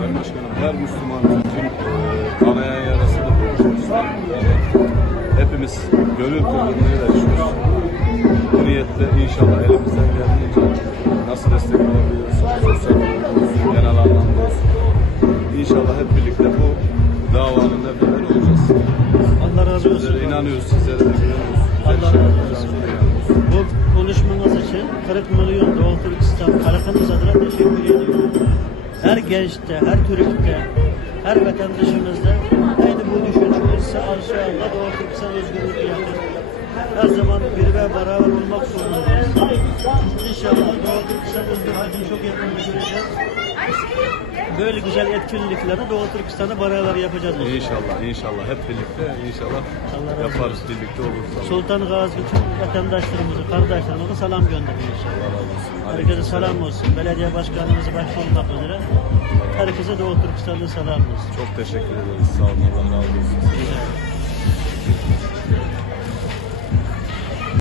Sayın Başkanım, her Müslümanın tüm kanayan yarasını borçluyuz. Hepimiz gönül kırgınlığıyla yaşıyoruz. Bu niyetle inşallah elimizden geldiğince nasıl destek olabiliriz, sosyal olsun, genel anlamda olsun. İnşallah hep birlikte bu davanın neferleri olacağız. Allah razı olsun. Sizlere inanıyoruz, sizlere de güveniyoruz. Allah razı olsun. Bu konuşmanız için 40 milyon Doğu Türkistan halkımız adına teşekkür ediyorum. Her gençte, her Türk'te, her vatandaşımızda aynı bu düşünceyse inşallah Doğu Türkistan özgürlüğü yapar. Her zaman bir ve beraber olmak zorundayız. İnşallah Doğu Türkistan özgürlüğünü çok yakında göreceğiz. Böyle güzel etkinlikleri Doğu Türkistan'da beraber yapacağız. İnşallah, inşallah. Hep birlikte inşallah yaparız, birlikte oluruz. Sultan Gazi bütün vatandaşlarımızı, kardeşlerimize selam gönderiyor inşallah. Allah razı olsun. Herkese selam olsun. Belediye başkanımızı başta olmak üzere herkese Doğu Türkistan'da selam olsun. Çok teşekkür ederiz. Sağ olun. Allah razı olsun.